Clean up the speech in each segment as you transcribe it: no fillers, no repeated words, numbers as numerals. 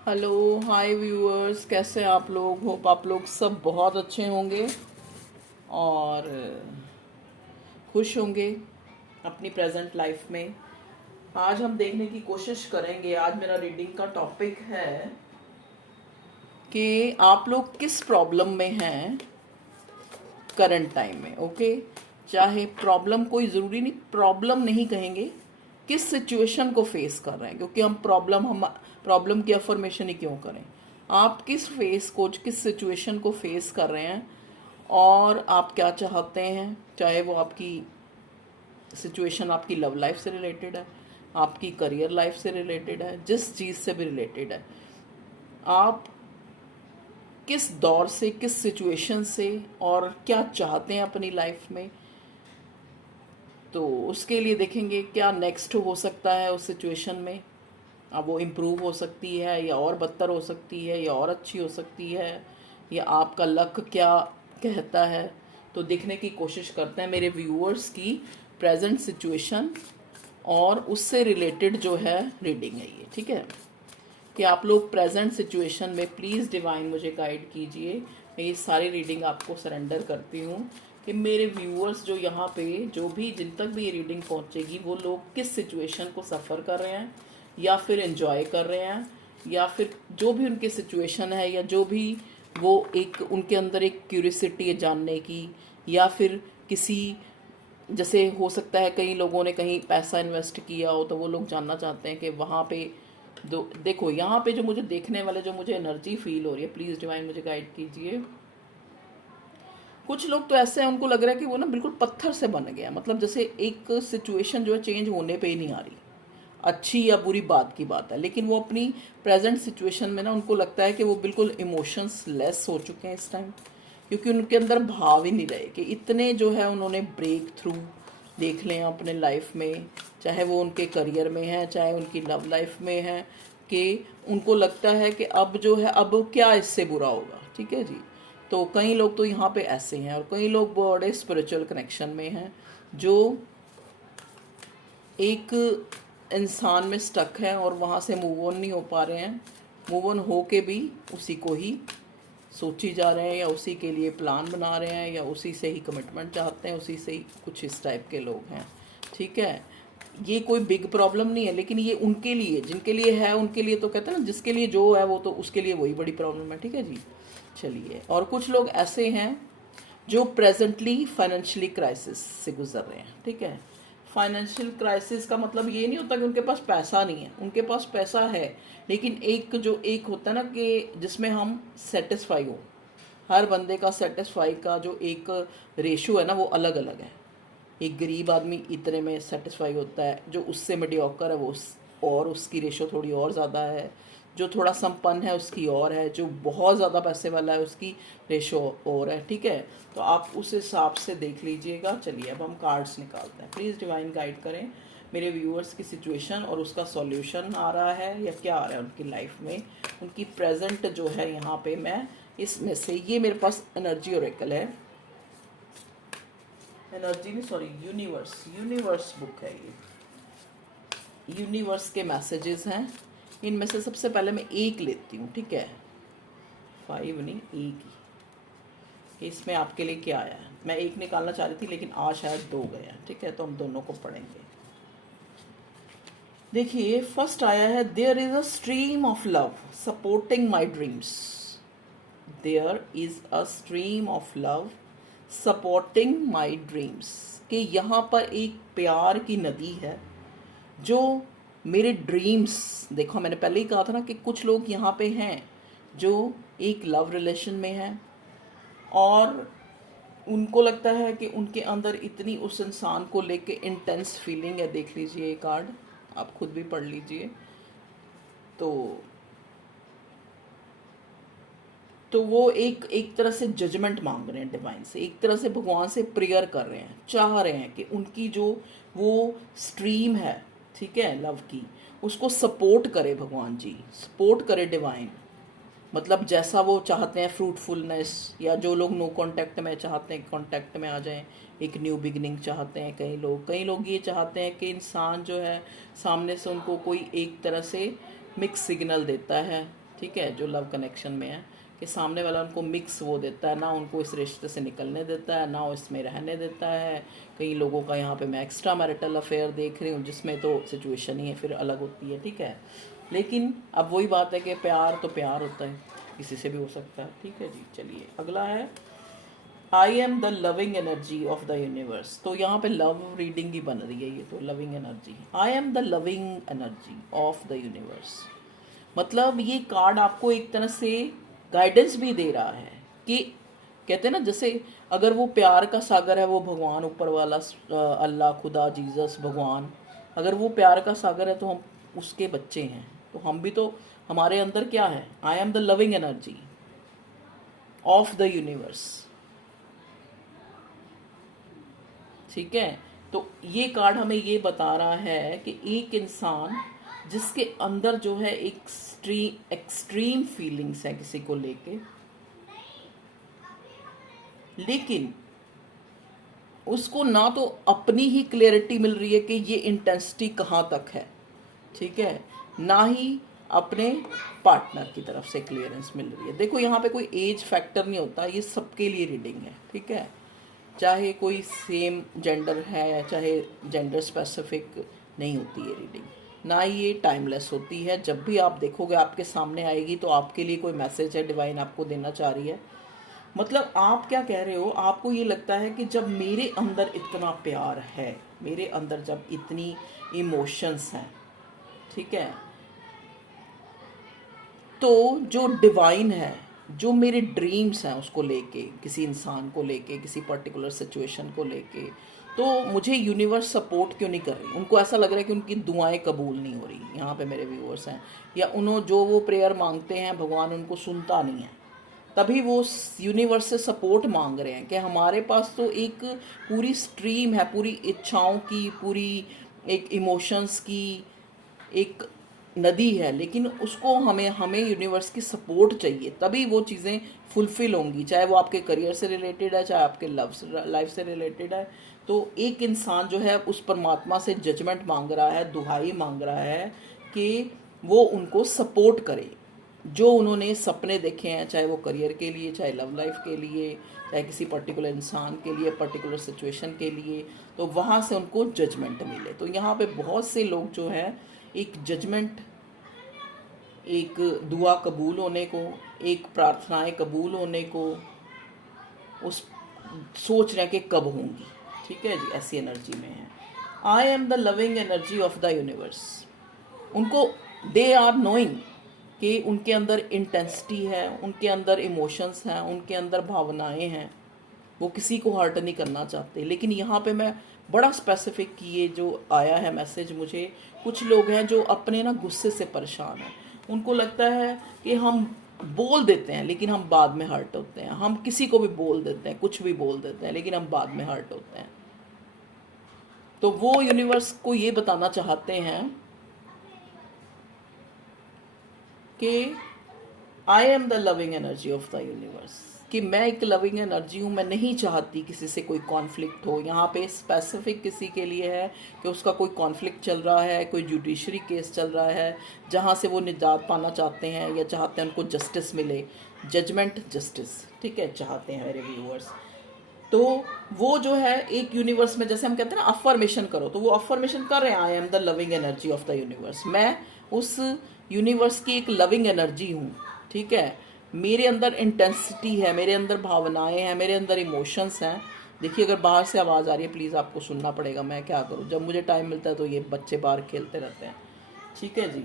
Hello hi viewers, कैसे हैं आप लोग। होप आप लोग सब बहुत अच्छे होंगे और खुश होंगे अपनी प्रेजेंट लाइफ में। आज हम देखने की कोशिश करेंगे, आज मेरा रीडिंग का टॉपिक है कि आप लोग किस प्रॉब्लम में हैं करंट टाइम में। ओके, चाहे प्रॉब्लम, कोई ज़रूरी नहीं, प्रॉब्लम नहीं कहेंगे, किस सिचुएशन को फेस कर रहे हैं, क्योंकि हम प्रॉब्लम की अफर्मेशन ही क्यों करें। आप किस फेस को, किस सिचुएशन को फेस कर रहे हैं और आप क्या चाहते हैं, चाहे वो आपकी सिचुएशन आपकी लव लाइफ से रिलेटेड है, आपकी करियर लाइफ से रिलेटेड है, जिस चीज़ से भी रिलेटेड है, आप किस दौर से, किस सिचुएशन से और क्या चाहते हैं अपनी लाइफ में, तो उसके लिए देखेंगे क्या नेक्स्ट हो सकता है उस सिचुएशन में। अब वो इम्प्रूव हो सकती है या और बदतर हो सकती है या और अच्छी हो सकती है, या आपका लक क्या कहता है। तो देखने की कोशिश करते हैं मेरे व्यूअर्स की प्रेजेंट सिचुएशन और उससे रिलेटेड जो है रीडिंग है ये, ठीक है। कि आप लोग प्रेजेंट सिचुएशन में प्लीज़ डिवाइन मुझे गाइड कीजिए। मैं ये सारी रीडिंग आपको सरेंडर करती हूँ कि मेरे व्यूअर्स जो यहाँ पे, जो भी जिन तक भी ये रीडिंग पहुँचेगी, वो लोग किस सिचुएशन को सफ़र कर रहे हैं या फिर एंजॉय कर रहे हैं, या फिर जो भी उनकी सिचुएशन है, या जो भी वो एक उनके अंदर एक क्यूरियोसिटी है जानने की, या फिर किसी, जैसे हो सकता है कई लोगों ने कहीं पैसा इन्वेस्ट किया हो तो वो लोग जानना चाहते हैं कि वहाँ पे देखो यहाँ पे जो मुझे देखने वाले, जो मुझे एनर्जी फील हो रही है, प्लीज़ डिवाइन मुझे गाइड कीजिए। कुछ लोग तो ऐसे हैं, उनको लग रहा है कि वो ना बिल्कुल पत्थर से बन गया, मतलब जैसे एक सिचुएशन जो है चेंज होने पे ही नहीं आ रही। अच्छी या बुरी बात की बात है, लेकिन वो अपनी प्रेजेंट सिचुएशन में ना, उनको लगता है कि वो बिल्कुल इमोशंस लेस हो चुके हैं इस टाइम, क्योंकि उनके अंदर भाव ही नहीं रहे कि इतने जो है उन्होंने ब्रेक थ्रू देख लें अपने लाइफ में, चाहे वो उनके करियर में है, चाहे उनकी लव लाइफ में है, कि उनको लगता है कि अब जो है, अब क्या इससे बुरा होगा, ठीक है जी। तो कई लोग तो यहाँ पे ऐसे हैं और कई लोग बड़े स्पिरिचुअल कनेक्शन में हैं, जो एक इंसान में स्टक है और वहाँ से मूव ऑन नहीं हो पा रहे हैं। मूव ऑन हो के भी उसी को ही सोची जा रहे हैं, या उसी के लिए प्लान बना रहे हैं, या उसी से ही कमिटमेंट चाहते हैं, उसी से ही, कुछ इस टाइप के लोग हैं, ठीक है। ये कोई बिग प्रॉब्लम नहीं है, लेकिन ये उनके लिए, जिनके लिए है उनके लिए, तो कहते हैं ना, जिसके लिए जो है वो तो उसके लिए वही बड़ी प्रॉब्लम है, ठीक है जी। चलिए, और कुछ लोग ऐसे हैं जो प्रेजेंटली फाइनेंशियली क्राइसिस से गुजर रहे हैं, ठीक है। फाइनेंशियल क्राइसिस का मतलब ये नहीं होता कि उनके पास पैसा नहीं है, उनके पास पैसा है, लेकिन एक जो एक होता है ना कि जिसमें हम सेटिस्फाई हो, हर बंदे का सेटिस्फाई का जो एक रेशो है ना, वो अलग अलग है। एक गरीब आदमी इतने में सेटिस्फाई होता है, जो उससे मीडियोकर है वो और उसकी रेशो थोड़ी और ज़्यादा है, जो थोड़ा संपन्न है उसकी और है, जो बहुत ज़्यादा पैसे वाला है उसकी रेशो और है, ठीक है। तो आप उस हिसाब से देख लीजिएगा। चलिए अब हम कार्ड्स निकालते हैं, प्लीज़ डिवाइन गाइड करें मेरे व्यूअर्स की सिचुएशन और उसका सॉल्यूशन आ रहा है या क्या आ रहा है उनकी लाइफ में, उनकी प्रेजेंट जो है यहाँ पे। मैं इसमें से, ये मेरे पास एनर्जी ओरेकल है, एनर्जी नहीं, सॉरी, यूनिवर्स, यूनिवर्स बुक है ये, यूनिवर्स के मैसेजेस हैं। इनमें से सबसे पहले मैं एक लेती हूँ, ठीक है, 5 नहीं, एक ही। इसमें आपके लिए क्या आया है, मैं एक निकालना चाह रही थी लेकिन आज शायद 2 गया, ठीक है, तो हम दोनों को पढ़ेंगे। देखिए, फर्स्ट आया है, there is a stream of love supporting my dreams. There is a stream of love supporting my dreams, कि यहाँ पर एक प्यार की नदी है जो मेरे ड्रीम्स, देखो मैंने पहले ही कहा था ना कि कुछ लोग यहाँ पे हैं जो एक लव रिलेशन में हैं और उनको लगता है कि उनके अंदर इतनी उस इंसान को लेके इंटेंस फीलिंग है। देख लीजिए ये कार्ड, आप खुद भी पढ़ लीजिए। तो वो एक एक तरह से जजमेंट मांग रहे हैं डिवाइन से, एक तरह से भगवान से प्रेयर कर रहे हैं, चाह रहे हैं कि उनकी जो वो स्ट्रीम है, ठीक है, लव की, उसको सपोर्ट करे भगवान जी, सपोर्ट करे डिवाइन। मतलब जैसा वो चाहते हैं फ्रूटफुलनेस, या जो लोग नो कांटेक्ट में चाहते हैं कांटेक्ट में आ जाएं, एक न्यू बिगनिंग चाहते हैं कई लोग ये चाहते हैं कि इंसान जो है सामने से उनको कोई एक तरह से मिक्स सिग्नल देता है, ठीक है, जो लव कनेक्शन में है, कि सामने वाला उनको मिक्स वो देता है, ना उनको इस रिश्ते से निकलने देता है, ना इसमें रहने देता है। कई लोगों का यहाँ पे मैं एक्स्ट्रा मैरिटल अफेयर देख रही हूँ, जिसमें तो सिचुएशन ही है फिर अलग होती है, ठीक है। लेकिन अब वही बात है कि प्यार तो प्यार होता है, किसी से भी हो सकता है, ठीक है जी। चलिए अगला है, I am the loving energy of the universe. तो यहाँ पे लव रीडिंग ही बन रही है ये, तो loving energy, I am the loving energy of the universe. मतलब ये कार्ड आपको एक तरह से गाइडेंस भी दे रहा है कि कहते हैं ना, जैसे अगर वो प्यार का सागर है, वो भगवान ऊपर वाला अल्लाह, खुदा, जीसस, भगवान, अगर वो प्यार का सागर है तो हम उसके बच्चे हैं। तो हम भी तो, हमारे अंदर क्या है, I am the loving energy of the universe, ठीक है। तो ये कार्ड हमें ये बता रहा है कि एक इंसान जिसके अंदर जो है एक्सट्रीम फीलिंग्स है किसी को लेके, लेकिन उसको ना तो अपनी ही क्लियरिटी मिल रही है कि ये इंटेंसिटी कहाँ तक है, ठीक है, ना ही अपने पार्टनर की तरफ से क्लियरेंस मिल रही है। देखो यहाँ पे कोई एज फैक्टर नहीं होता, ये सबके लिए रीडिंग है, ठीक है। चाहे कोई सेम जेंडर है, चाहे जेंडर स्पेसिफिक नहीं होती है रीडिंग, ना ही ये टाइमलेस होती है। जब भी आप देखोगे आपके सामने आएगी तो आपके लिए कोई मैसेज है, डिवाइन आपको देना चाह रही है। मतलब आप क्या कह रहे हो, आपको ये लगता है कि जब मेरे अंदर इतना प्यार है, मेरे अंदर जब इतनी इमोशंस हैं, ठीक है, तो जो डिवाइन है, जो मेरे ड्रीम्स हैं उसको लेके, किसी इंसान को लेके, किसी पर्टिकुलर सिचुएशन को लेके, तो मुझे यूनिवर्स सपोर्ट क्यों नहीं कर रही। उनको ऐसा लग रहा है कि उनकी दुआएं कबूल नहीं हो रही। यहाँ पे मेरे व्यूअर्स हैं, या उन्होंने जो वो प्रेयर मांगते हैं भगवान उनको सुनता नहीं है, तभी वो यूनिवर्स से सपोर्ट मांग रहे हैं कि हमारे पास तो एक पूरी स्ट्रीम है, पूरी इच्छाओं की, पूरी एक इमोशंस की एक नदी है, लेकिन उसको हमें यूनिवर्स की सपोर्ट चाहिए, तभी वो चीज़ें फुलफिल होंगी। चाहे वो आपके करियर से रिलेटेड है, चाहे आपके लाइफ से रिलेटेड है। तो एक इंसान जो है उस परमात्मा से जजमेंट मांग रहा है, दुहाई मांग रहा है कि वो उनको सपोर्ट करे, जो उन्होंने सपने देखे हैं, चाहे वो करियर के लिए, चाहे लव लाइफ के लिए, चाहे किसी पर्टिकुलर इंसान के लिए, पर्टिकुलर सिचुएशन के लिए, तो वहाँ से उनको जजमेंट मिले। तो यहाँ पे बहुत से लोग जो है एक जजमेंट, एक दुआ कबूल होने को, एक प्रार्थनाएं कबूल होने को उस सोच रहे हैं कि कब होंगी, ठीक है जी, ऐसी एनर्जी में है। I am the loving energy of the universe. उनको, दे आर नोइंग कि उनके अंदर इंटेंसिटी है, उनके अंदर इमोशंस हैं, उनके अंदर भावनाएं हैं, वो किसी को हर्ट नहीं करना चाहते। लेकिन यहाँ पे मैं बड़ा स्पेसिफिक कि ये जो आया है मैसेज मुझे, कुछ लोग हैं जो अपने ना गुस्से से परेशान हैं। उनको लगता है कि हम बोल देते हैं लेकिन हम बाद में हर्ट होते हैं, हम किसी को भी बोल देते हैं, कुछ भी बोल देते हैं, लेकिन हम बाद में हर्ट होते हैं। तो वो यूनिवर्स को ये बताना चाहते हैं कि I am the loving energy of the universe, कि मैं एक लविंग एनर्जी हूँ, मैं नहीं चाहती किसी से कोई कॉन्फ्लिक्ट हो। यहाँ पे स्पेसिफिक किसी के लिए है कि उसका कोई कॉन्फ्लिक्ट चल रहा है, कोई जुडिशरी केस चल रहा है जहाँ से वो निजात पाना चाहते हैं, या चाहते हैं उनको जस्टिस मिले, जजमेंट जस्टिस, ठीक है, चाहते हैं मेरे व्यूअर्स। तो वो जो है एक यूनिवर्स में, जैसे हम कहते हैं ना अफर्मेशन करो, तो वो अफर्मेशन कर रहे हैं, I am the loving energy of the universe, मैं उस यूनिवर्स की एक लविंग एनर्जी हूँ, ठीक है। मेरे अंदर इंटेंसिटी है, मेरे अंदर भावनाएं हैं, मेरे अंदर इमोशंस हैं। देखिए अगर बाहर से आवाज़ आ रही है प्लीज़ आपको सुनना पड़ेगा, मैं क्या करूँ, जब मुझे टाइम मिलता है तो ये बच्चे बाहर खेलते रहते हैं, ठीक है जी।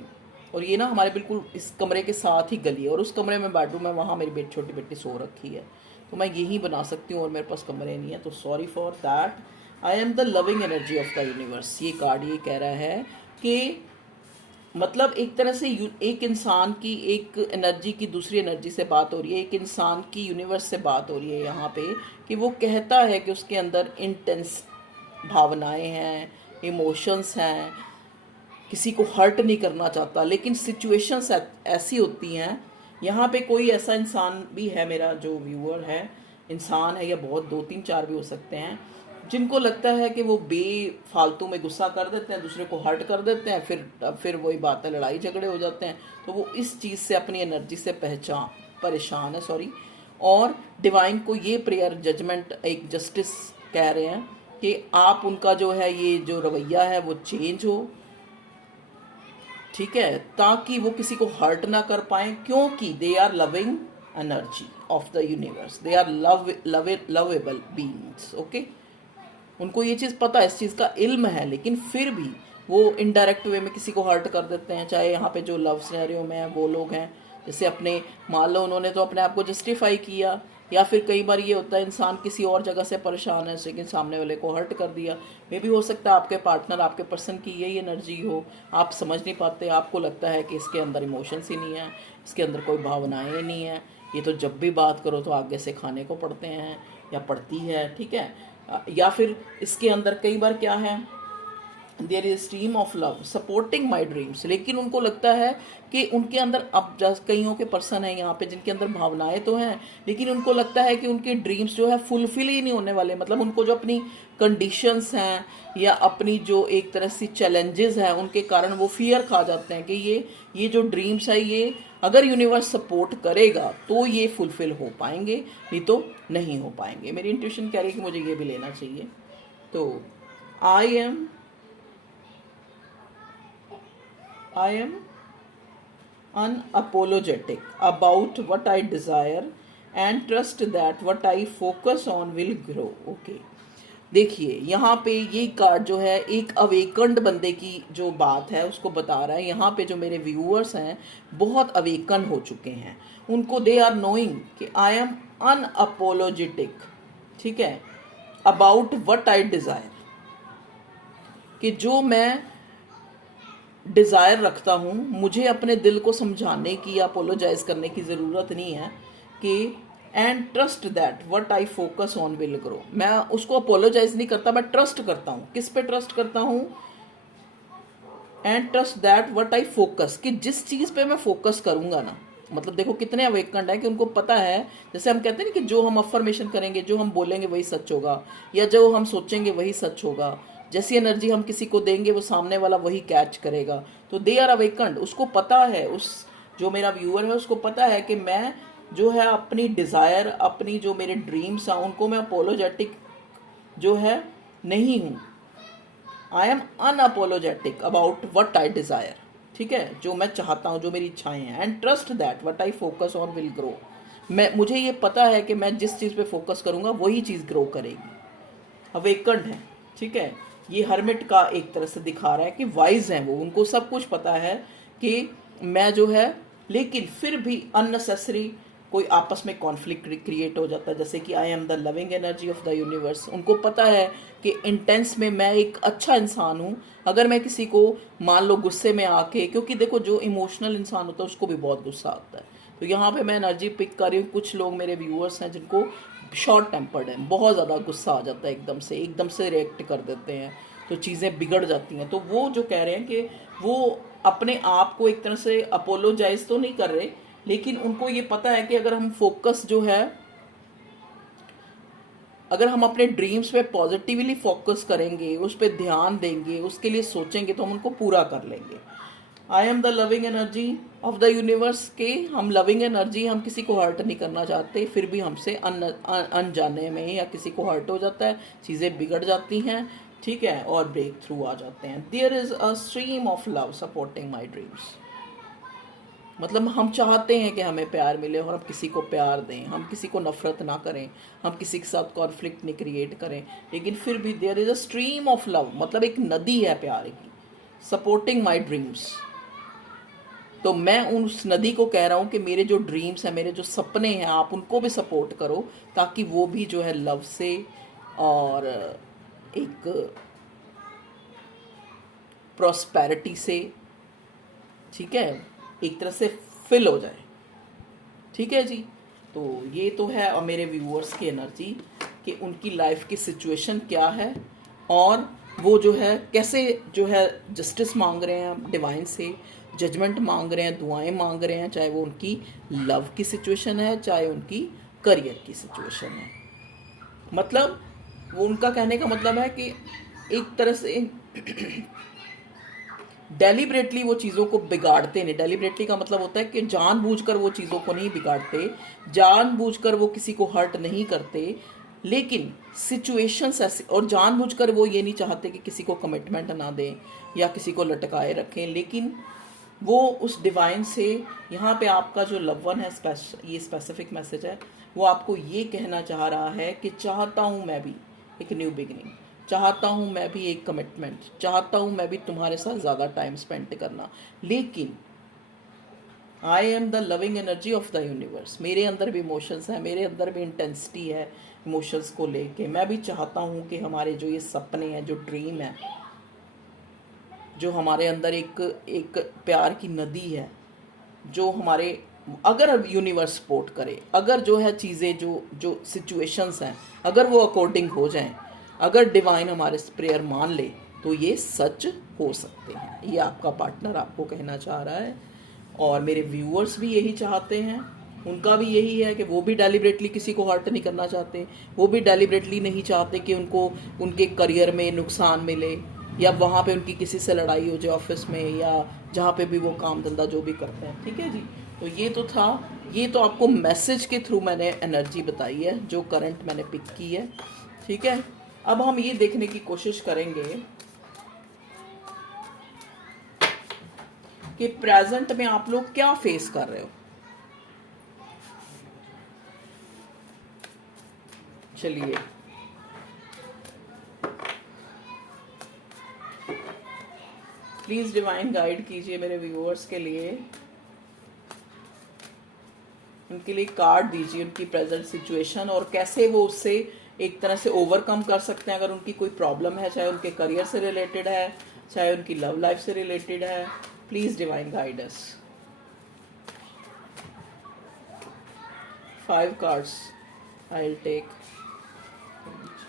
और ये ना हमारे बिल्कुल इस कमरे के साथ ही गली है, और उस कमरे में बेडरूम है, वहाँ मेरी छोटी बेटी सो रखी है, तो मैं यही बना सकती हूँ और मेरे पास कमरे नहीं है, तो sorry for that. I am the loving energy of the universe, ये कार्ड ये कह रहा है कि मतलब एक तरह से एक इंसान की एक एनर्जी की दूसरी एनर्जी से बात हो रही है, एक इंसान की यूनिवर्स से बात हो रही है यहाँ पे, कि वो कहता है कि उसके अंदर इंटेंस भावनाएं हैं, इमोशंस हैं, किसी को हर्ट नहीं करना चाहता, लेकिन सिचुएशंस ऐसी होती हैं। यहाँ पे कोई ऐसा इंसान भी है, मेरा जो व्यूअर है, इंसान है या बहुत 2 3 4 भी हो सकते हैं, जिनको लगता है कि वो बेफालतू में गुस्सा कर देते हैं, दूसरे को हर्ट कर देते हैं, फिर वही बात है, लड़ाई झगड़े हो जाते हैं, तो वो इस चीज़ से, अपनी एनर्जी से परेशान है, सॉरी। और डिवाइन को ये प्रेयर, जजमेंट, एक जस्टिस कह रहे हैं कि आप उनका जो है ये जो रवैया है वो चेंज हो, ठीक है, ताकि वो किसी को हर्ट ना कर पाए, क्योंकि they are loving energy of the universe, they are lovable beings, okay. उनको ये चीज़ पता है, इस चीज़ का इल्म है, लेकिन फिर भी वो इनडायरेक्ट वे में किसी को हर्ट कर देते हैं। चाहे यहाँ पे जो लव सिनेरियो में है वो लोग हैं, जैसे अपने, मान लो उन्होंने तो अपने आप को जस्टिफाई किया, या फिर कई बार ये होता है इंसान किसी और जगह से परेशान है लेकिन सामने वाले को हर्ट कर दिया। मे भी हो सकता है आपके पार्टनर, आपके पर्सन की यही एनर्जी हो, आप समझ नहीं पाते, आपको लगता है कि इसके अंदर इमोशंस ही नहीं है, इसके अंदर कोई भावनाएं नहीं है, ये तो जब भी बात करो तो आगे से खाने को पड़ते हैं या पड़ती है, ठीक है। या फिर इसके अंदर कई बार क्या है, there is stream of love supporting my dreams, लेकिन उनको लगता है कि उनके अंदर, अब कईयों के पर्सन है यहाँ पे जिनके अंदर भावनाएं तो हैं, लेकिन उनको लगता है कि उनके ड्रीम्स जो है फुलफिल ही नहीं होने वाले। मतलब उनको जो अपनी कंडीशंस हैं या अपनी जो एक तरह से चैलेंजेस हैं, उनके कारण वो फियर खा जाते हैं कि ये जो ड्रीम्स है, ये अगर यूनिवर्स सपोर्ट करेगा तो ये फुलफिल हो पाएंगे, नहीं तो नहीं हो पाएंगे। मेरी इंट्यूशन कह रही है कि मुझे ये भी लेना चाहिए। तो I am unapologetic about what I desire and trust that what I focus on will grow. Okay. देखिए यहाँ पे ये कार्ड जो है एक अवेकन्ड बंदे की जो बात है उसको बता रहा है। यहाँ पे जो मेरे व्यूअर्स हैं बहुत अवेकन हो चुके हैं, उनको दे आर नोइंग कि आई एम अनअपोलोजेटिक, ठीक है, अबाउट व्हाट आई डिज़ायर, कि जो मैं डिज़ायर रखता हूँ, मुझे अपने दिल को समझाने की या अपोलोजाइज करने की ज़रूरत नहीं है, कि and trust that what I focus on will grow. मैं उसको अपोलोजाइज नहीं करता, मैं ट्रस्ट करता हूँ। किस पे ट्रस्ट करता हूँ? And trust that what I focus, कि जिस चीज़ पे मैं फोकस करूँगा ना, मतलब देखो कितने अवेकन्ड है कि उनको पता है, जैसे हम कहते हैं ना कि जो हम अफर्मेशन करेंगे, जो हम बोलेंगे वही सच होगा, या जो हम सोचेंगे वही सच होगा, जैसी एनर्जी हम किसी को देंगे वो सामने वाला वही कैच करेगा। तो दे आर अवेकन्ड, उसको पता है, उस जो मेरा व्यूअर है उसको पता है कि मैं जो है अपनी डिज़ायर, अपनी जो मेरे ड्रीम्स हैं उनको मैं अपोलोजेटिक जो है नहीं हूँ। I am unapologetic about what I desire, ठीक है, जो मैं चाहता हूँ, जो मेरी इच्छाएं हैं। And trust that what I focus on will grow, मुझे ये पता है कि मैं जिस चीज़ पे फोकस करूँगा वही चीज़ ग्रो करेगी। अवेकन्ड है, ठीक है। ये हर्मिट का एक तरह से दिखा रहा है कि वाइज हैं वो, उनको सब कुछ पता है कि मैं जो है, लेकिन फिर भी अननेसेसरी कोई आपस में कॉन्फ्लिक्ट क्रिएट हो जाता है। जैसे कि I am the loving energy of the universe, उनको पता है कि इंटेंस में मैं एक अच्छा इंसान हूँ। अगर मैं किसी को मान लो गुस्से में आके, क्योंकि देखो जो इमोशनल इंसान होता है उसको भी बहुत गुस्सा आता है, तो यहाँ पे मैं एनर्जी पिक कर रही हूँ। कुछ लोग मेरे व्यूअर्स हैं जिनको शॉर्ट टेम्पर्ड है, बहुत ज़्यादा गुस्सा आ जाता है, एकदम से रिएक्ट कर देते हैं, तो चीज़ें बिगड़ जाती हैं। तो वो जो कह रहे हैं कि वो अपने आप को एक तरह से अपोलोजाइज तो नहीं कर रहे, लेकिन उनको ये पता है कि अगर हम फोकस जो है, अगर हम अपने ड्रीम्स पे पॉजिटिवली फोकस करेंगे, उस पर ध्यान देंगे, उसके लिए सोचेंगे, तो हम उनको पूरा कर लेंगे। I am the loving energy of the universe, के हम लविंग एनर्जी, हम किसी को हर्ट नहीं करना चाहते, फिर भी हमसे अनजाने में या किसी को हर्ट हो जाता है, चीज़ें बिगड़ जाती हैं, ठीक है, और ब्रेक थ्रू आ जाते हैं। There is a stream of love supporting my dreams, मतलब हम चाहते हैं कि हमें प्यार मिले और हम किसी को प्यार दें, हम किसी को नफरत ना करें, हम किसी के साथ कॉन्फ्लिक्ट नहीं क्रिएट करें, लेकिन फिर भी there is a stream of love, मतलब एक नदी है प्यार की, सपोर्टिंग माई ड्रीम्स। तो मैं उस नदी को कह रहा हूँ कि मेरे जो ड्रीम्स हैं, मेरे जो सपने हैं, आप उनको भी सपोर्ट करो, ताकि वो भी जो है लव से और एक प्रॉस्पेरिटी से, ठीक है, एक तरह से फिल हो जाए, ठीक है जी। तो ये तो है और मेरे व्यूअर्स की एनर्जी कि उनकी लाइफ की सिचुएशन क्या है, और वो जो है कैसे जो है जस्टिस मांग रहे हैं डिवाइन से, जजमेंट मांग रहे हैं, दुआएं मांग रहे हैं, चाहे वो उनकी लव की सिचुएशन है, चाहे उनकी करियर की सिचुएशन है। मतलब वो उनका कहने का मतलब है कि एक तरह से डेलिबरेटली वो चीज़ों को बिगाड़ते नहीं। डेलिबरेटली का मतलब होता है कि जानबूझकर वो चीज़ों को नहीं बिगाड़ते, जानबूझकर वो किसी को हर्ट नहीं करते, लेकिन सिचुएशंस ऐसे, और जानबूझकर वो ये नहीं चाहते कि किसी को कमिटमेंट ना दें या किसी को लटकाए रखें, लेकिन वो उस डिवाइन से, यहाँ पे आपका जो लव वन है, ये स्पेसिफिक मैसेज है, वो आपको ये कहना चाह रहा है कि चाहता हूँ मैं भी एक न्यू बिगिनिंग, चाहता हूँ मैं भी एक कमिटमेंट, चाहता हूँ मैं भी तुम्हारे साथ ज़्यादा टाइम स्पेंड करना, लेकिन I am the loving energy of the universe. मेरे अंदर भी इमोशंस हैं, मेरे अंदर भी इंटेंसिटी है इमोशंस को लेके। मैं भी चाहता हूँ कि हमारे जो ये सपने हैं, जो ड्रीम है, जो हमारे अंदर एक प्यार की नदी है, जो हमारे, अगर यूनिवर्स सपोर्ट करे, अगर जो है चीज़ें, जो सिचुएशंस हैं, अगर वो अकॉर्डिंग हो जाएं, अगर डिवाइन हमारे प्रेयर मान ले, तो ये सच हो सकते हैं। ये आपका पार्टनर आपको कहना चाह रहा है, और मेरे व्यूअर्स भी यही चाहते हैं। उनका भी यही है कि वो भी डेलिबरेटली किसी को हर्ट नहीं करना चाहते, वो भी डेलिबरेटली नहीं चाहते कि उनको उनके करियर में नुकसान मिले, या वहाँ पे उनकी किसी से लड़ाई हो जाए ऑफिस में, या जहाँ पे भी वो काम धंधा जो भी करते हैं। ठीक है जी, तो ये तो था, ये तो आपको मैसेज के थ्रू मैंने एनर्जी बताई है, जो करंट मैंने पिक की है। ठीक है, अब हम ये देखने की कोशिश करेंगे कि प्रेजेंट में आप लोग क्या फेस कर रहे हो। चलिए, प्लीज डिवाइन गाइड कीजिए मेरे व्यूअर्स के लिए, उनके लिए कार्ड दीजिए, उनकी प्रेजेंट सिचुएशन, और कैसे वो उससे एक तरह से ओवरकम कर सकते हैं। अगर उनकी कोई प्रॉब्लम है, चाहे उनके करियर से रिलेटेड है, चाहे उनकी लव लाइफ से रिलेटेड है, please divine guide us. 5 cards I will take.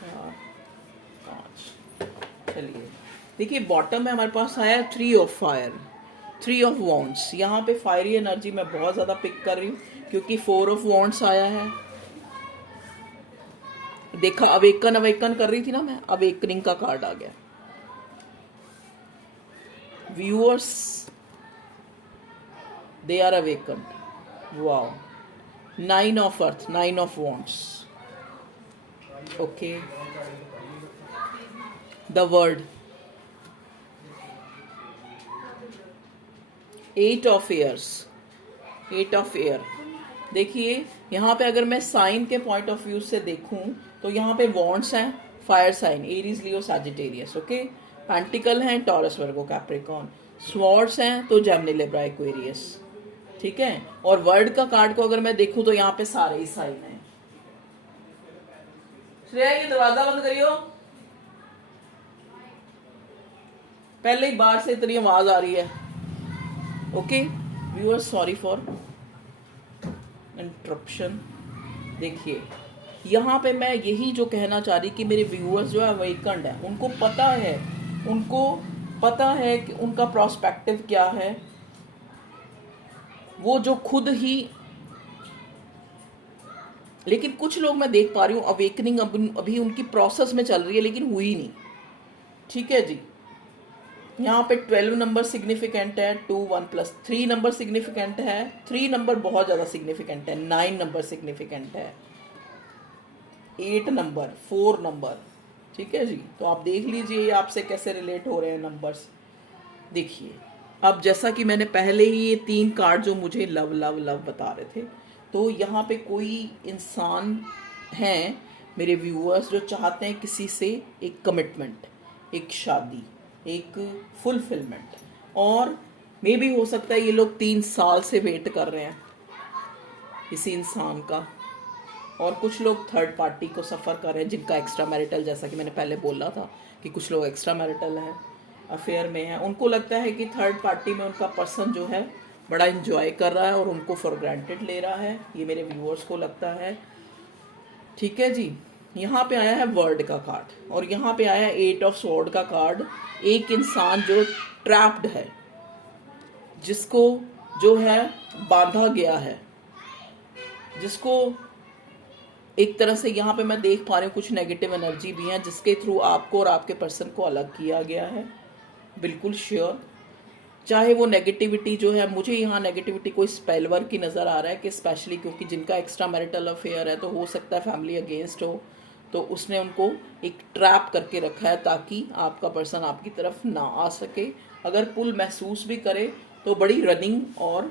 4 5। चलिए, देखिए बॉटम में हमारे पास आया 3 ऑफ फायर, 3 ऑफ वॉन्ड्स। यहाँ पे फायरी एनर्जी मैं बहुत ज़्यादा पिक कर रही हूँ, क्योंकि 4 ऑफ वॉन्ड्स आया है। देखा, अवेकन कर रही थी ना मैं, अवेकनिंग का कार्ड आ गया। Viewers, they are awakened. Wow, 9 of earth, 9 of wands. Okay, the word, 8 of airs, 8 of air. देखिए यहाँ पे अगर मैं साइन के पॉइंट ऑफ व्यू से देखूं, तो यहाँ पे वॉन्ड्स हैं, फायर साइन, एरीज, लियो, सैजिटेरियस। ओके, पेंटिकल हैं, टॉरस, वर्गो, कैप्रिकॉर्न। स्वॉर्ड्स हैं तो जेमिनी, लिब्रा, एक्वेरियस। ठीक है, और वर्ड का कार्ड को अगर मैं देखूं तो यहाँ पे सारे ही साइन हैं। श्रेया, ये दरवाजा बंद करियो, पहले ही बाहर से इतनी आवाज आ रही है। Okay viewers, sorry for interruption. देखिए यहाँ पे मैं यही जो कहना चाह रही कि मेरे व्यूअर्स जो है अवेकन्ड है, उनको पता है कि उनका प्रोस्पेक्टिव क्या है। वो जो खुद ही, लेकिन कुछ लोग मैं देख पा रही हूँ अवेकनिंग अभी उनकी प्रोसेस में चल रही है, लेकिन हुई नहीं। ठीक है जी, यहाँ पे 12 नंबर सिग्निफिकेंट है, 2 1 प्लस 3 नंबर सिग्निफिकेंट है, 3 नंबर बहुत ज़्यादा सिग्निफिकेंट है, 9 नंबर सिग्निफिकेंट है, 8 नंबर, 4 नंबर। ठीक है जी, तो आप देख लीजिए ये आपसे कैसे रिलेट हो रहे हैं नंबर्स। देखिए, अब जैसा कि मैंने पहले ही ये 3 कार्ड जो मुझे लव लव लव बता रहे थे, तो यहाँ पे कोई इंसान हैं मेरे व्यूअर्स जो चाहते हैं किसी से एक कमिटमेंट, एक शादी, एक फुलफिलमेंट, और मे भी हो सकता है ये लोग 3 साल से वेट कर रहे हैं किसी इंसान का। और कुछ लोग थर्ड पार्टी को सफ़र कर रहे हैं, जिनका एक्स्ट्रा मैरिटल, जैसा कि मैंने पहले बोला था कि कुछ लोग एक्स्ट्रा मैरिटल हैं, अफेयर में हैं। उनको लगता है कि थर्ड पार्टी में उनका पर्सन जो है बड़ा इंजॉय कर रहा है और उनको फॉर ग्रांटेड ले रहा है, ये मेरे व्यूअर्स को लगता है। ठीक है जी, यहाँ पे आया है वर्ड का कार्ड, और यहाँ पे आया है 8 ऑफ स्वॉर्ड का कार्ड। एक इंसान जो ट्रैप्ड है, जिसको जो है बांधा गया है, जिसको एक तरह से यहाँ पे मैं देख पा रही हूँ कुछ नेगेटिव एनर्जी भी है जिसके थ्रू आपको और आपके पर्सन को अलग किया गया है, बिल्कुल श्योर। चाहे वो नेगेटिविटी जो है, मुझे यहाँ नेगेटिविटी कोई स्पेल वर्क की नज़र आ रहा है कि स्पेशली क्योंकि जिनका एक्स्ट्रा मैरिटल अफेयर है तो हो सकता है फैमिली अगेंस्ट हो, तो उसने उनको एक ट्रैप करके रखा है ताकि आपका पर्सन आपकी तरफ ना आ सके। अगर पुल महसूस भी करे तो बड़ी रनिंग और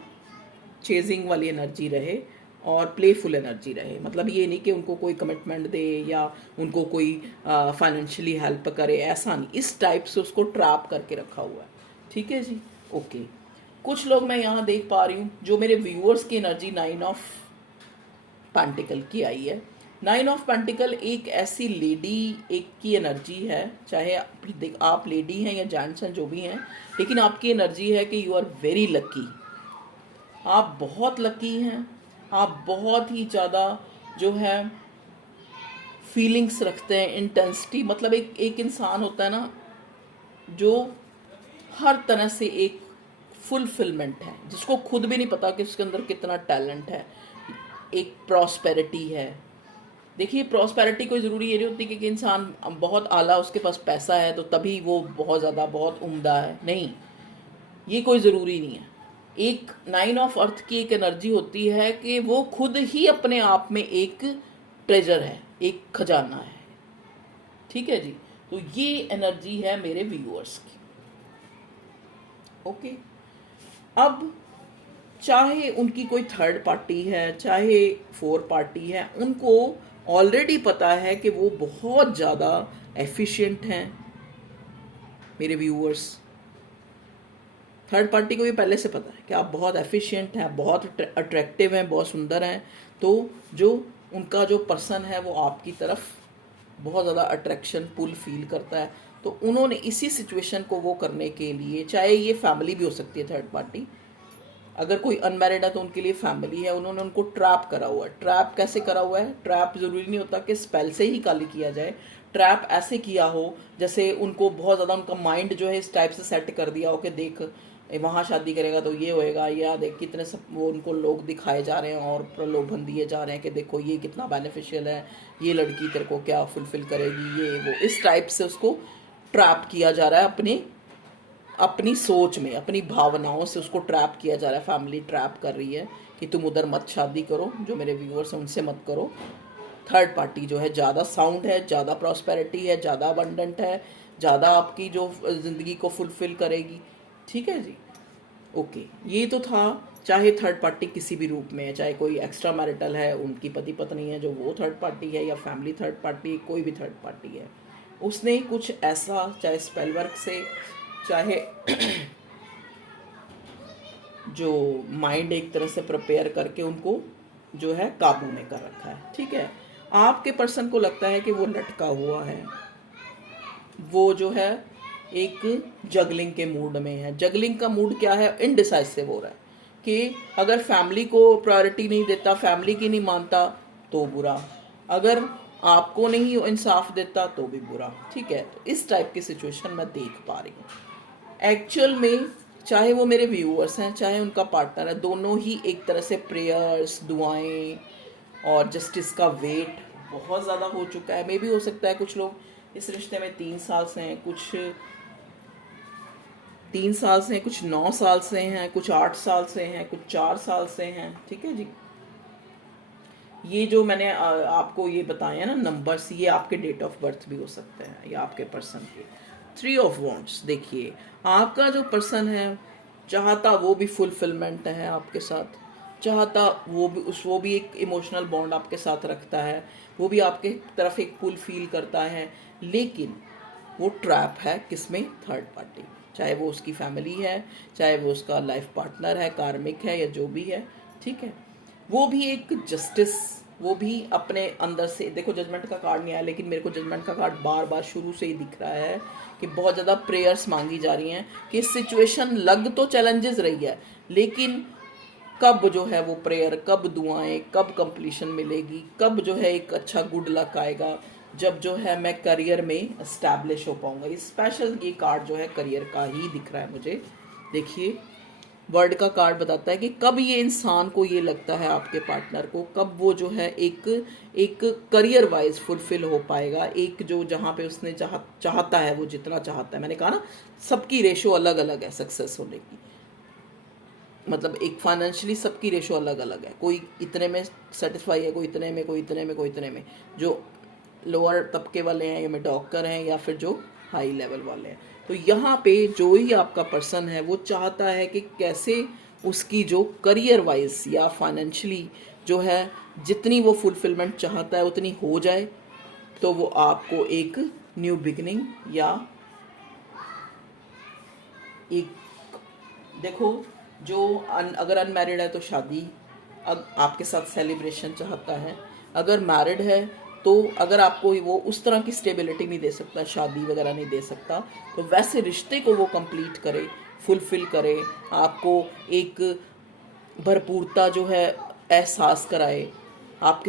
चेजिंग वाली एनर्जी रहे और प्लेफुल एनर्जी रहे। मतलब ये नहीं कि उनको कोई कमिटमेंट दे या उनको कोई फाइनेंशियली हेल्प करे, ऐसा नहीं। इस टाइप से उसको ट्रैप करके रखा हुआ है। ठीक है जी, ओके। कुछ लोग मैं यहाँ देख पा रही हूँ जो मेरे व्यूअर्स की एनर्जी 9 ऑफ पेंटिकल की आई है। 9 ऑफ पेंटिकल एक ऐसी लेडी एक की एनर्जी है, चाहे आप लेडी हैं या जेंट्स हैं जो भी हैं, लेकिन आपकी एनर्जी है कि यू आर वेरी लकी। आप बहुत लकी हैं, आप बहुत ही ज़्यादा जो है फीलिंग्स रखते हैं, इंटेंसिटी। मतलब एक इंसान होता है ना जो हर तरह से एक फुलफिलमेंट है, जिसको खुद भी नहीं पता कि उसके अंदर कितना टैलेंट है। एक प्रॉस्पेरिटी है। देखिए प्रॉस्पेरिटी कोई ज़रूरी ये नहीं होती कि इंसान बहुत आला, उसके पास पैसा है तो तभी वो बहुत ज़्यादा बहुत उम्दा है, नहीं, ये कोई ज़रूरी नहीं है। एक 9 ऑफ अर्थ की एक एनर्जी होती है कि वो खुद ही अपने आप में एक ट्रेजर है, एक खजाना है। ठीक है जी, तो ये एनर्जी है मेरे व्यूअर्स की। ओके, अब चाहे उनकी कोई थर्ड पार्टी है चाहे फोर पार्टी है, उनको ऑलरेडी पता है कि वो बहुत ज़्यादा एफिशिएंट हैं मेरे व्यूअर्स। थर्ड पार्टी को ये पहले से पता है कि आप बहुत एफिशिएंट हैं, बहुत अट्रैक्टिव हैं, बहुत सुंदर हैं। तो जो उनका जो पर्सन है वो आपकी तरफ बहुत ज़्यादा अट्रैक्शन पुल फील करता है। तो उन्होंने इसी सिचुएशन को वो करने के लिए, चाहे ये फैमिली भी हो सकती है थर्ड पार्टी, अगर कोई अनमैरिड है तो उनके लिए फैमिली है, उन्होंने उनको ट्रैप करा हुआ है। ट्रैप कैसे करा हुआ है? ट्रैप ज़रूरी नहीं होता कि स्पेल से ही खाली किया जाए। ट्रैप ऐसे किया हो जैसे उनको बहुत ज़्यादा उनका माइंड जो है इस टाइप से सेट कर दिया हो कि देख वहाँ शादी करेगा तो ये होएगा, या देख कितने सब वो उनको लोग दिखाए जा रहे हैं और प्रलोभन दिए जा रहे हैं कि देखो ये कितना बेनिफिशियल है, ये लड़की तेरे को क्या फुलफिल करेगी, ये वो, इस टाइप से उसको ट्रैप किया जा रहा है। अपनी सोच में, अपनी भावनाओं से उसको ट्रैप किया जा रहा है। फैमिली ट्रैप कर रही है कि तुम उधर मत शादी करो, जो मेरे व्यूअर्स हैं उनसे मत करो। थर्ड पार्टी जो है ज़्यादा साउंड है, ज़्यादा प्रॉस्पेरिटी है, ज़्यादा अबंडेंट है, ज़्यादा आपकी जो ज़िंदगी को फुलफिल करेगी। ठीक है जी, ओके। ये तो था, चाहे थर्ड पार्टी किसी भी रूप में है, चाहे कोई एक्स्ट्रा मैरिटल है, उनकी पति पत्नी है जो वो थर्ड पार्टी है, या फैमिली थर्ड पार्टी, कोई भी थर्ड पार्टी है, उसने कुछ ऐसा चाहे स्पेल वर्क से, चाहे जो माइंड एक तरह से प्रिपेयर करके उनको जो है काबू में कर रखा है। ठीक है, आपके पर्सन को लगता है कि वो लटका हुआ है, वो जो है एक जगलिंग के मूड में है। जगलिंग का मूड क्या है? इनडिसाइसिव हो रहा है कि अगर फैमिली को प्रायोरिटी नहीं देता, फैमिली की नहीं मानता तो बुरा, अगर आपको नहीं इंसाफ देता तो भी बुरा। ठीक है, तो इस टाइप की सिचुएशन मैं देख पा रही हूँ। एक्चुअल में चाहे वो मेरे व्यूअर्स हैं चाहे उनका पार्टनर है, दोनों ही एक तरह से प्रेयर्स, दुआएं और जस्टिस का वेट बहुत ज़्यादा हो चुका है। मे भी हो सकता है कुछ लोग इस रिश्ते में 3 साल से हैं, कुछ 3 साल से हैं, कुछ 9 साल से हैं, कुछ 8 साल से हैं, कुछ 4 साल से हैं। ठीक है जी, ये जो मैंने आपको ये बताए हैं ना नंबर्स, ये आपके डेट ऑफ बर्थ भी हो सकते हैं या आपके पर्सन के। 3 ऑफ वॉन्ड्स, देखिए आपका जो पर्सन है चाहता वो भी फुलफिलमेंट है आपके साथ, चाहता वो भी एक इमोशनल बॉन्ड आपके साथ रखता है, वो भी आपके तरफ एक पुल फील करता है, लेकिन वो ट्रैप है किसमें? Third party. चाहे वो उसकी फैमिली है, चाहे वो उसका लाइफ पार्टनर है, कार्मिक है, या जो भी है। ठीक है, वो भी एक जस्टिस, वो भी अपने अंदर से, देखो जजमेंट का कार्ड नहीं आया लेकिन मेरे को जजमेंट का कार्ड बार बार शुरू से ही दिख रहा है कि बहुत ज़्यादा प्रेयर्स मांगी जा रही हैं कि सिचुएशन लग तो चैलेंजेस रही है, लेकिन कब जो है वो प्रेयर, कब दुआएं, कब कंप्लीशन मिलेगी, कब जो है एक अच्छा गुड लक आएगा, जब जो है मैं करियर में इस्टेब्लिश हो पाऊंगा। ये स्पेशल ये कार्ड जो है करियर का ही दिख रहा है मुझे। देखिए वर्ड का कार्ड बताता है कि कब ये इंसान को ये लगता है, आपके पार्टनर को, कब वो जो है एक एक करियर वाइज फुलफिल हो पाएगा, एक जो जहाँ पे उसने चाहता है, वो जितना चाहता है। मैंने कहा ना, सबकी रेशो अलग अलग है सक्सेस होने की, मतलब एक फाइनेंशियली सबकी रेशो अलग अलग है। कोई इतने में सेटिस्फाई है, कोई इतने में, कोई इतने में, कोई इतने में। जो लोअर तबके वाले हैं या मेडियोकर हैं, या फिर जो हाई लेवल वाले हैं। तो यहाँ पे जो ही आपका पर्सन है वो चाहता है कि कैसे उसकी जो करियर वाइज या फाइनेंशियली जो है जितनी वो फुलफिलमेंट चाहता है उतनी हो जाए, तो वो आपको एक न्यू बिगिनिंग या एक, देखो जो अगर अनमैरिड है तो शादी आपके साथ सेलिब्रेशन चाहता है, अगर मैरिड है तो अगर आपको वो उस तरह की स्टेबिलिटी नहीं दे सकता, शादी वगैरह नहीं दे सकता, तो वैसे रिश्ते को वो कंप्लीट करे, फुलफिल करे, आपको एक भरपूरता जो है एहसास कराए, आपके